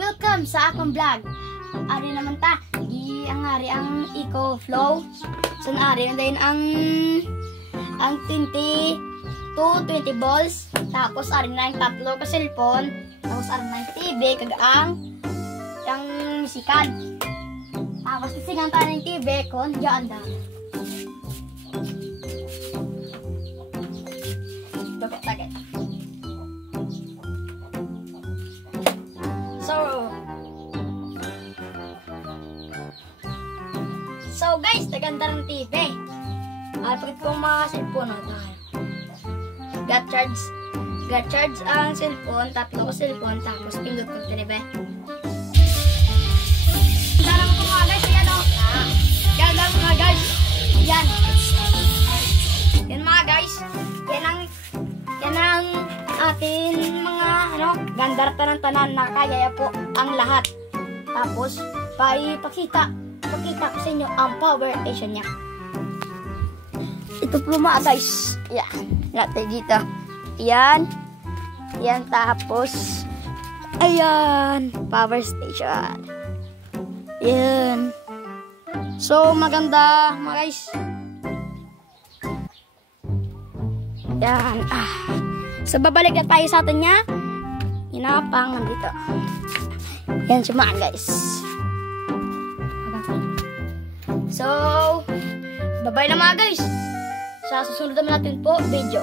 Welcome sa akong vlog. Ari naman ta, ang Eco Flow. So ari na din ang 20 balls. Tapos ari na yung tatlo ka cellphone. Tapos ari na yung TV kag ang musikan. Tapos isigang tayo ng TV kon diyan da. Tagay. So guys, naganda ng TV. Pagkat kong mga cellphone na tayo. Got charge ang cellphone, tatlo ko cellphone, tapos pindot ko TV. Ganda mo mga guys, yan o. Ganda mga guys. Yan. Yan mga guys. Yan ang atin mga gandar tanan-tanan na kaya po ang lahat. Tapos, pakita ko sa inyo ang power station niya. Ito po mga guys. Yan. Natin dito. Yan. Yan. Tapos, ayan. Power station. Yan. So, maganda mga guys. Yan. So, babalik na tayo sa atin niya. Hinapang nandito. Yan siya mga guys. So, bye-bye na mga guys. Sa susunod naman natin po video.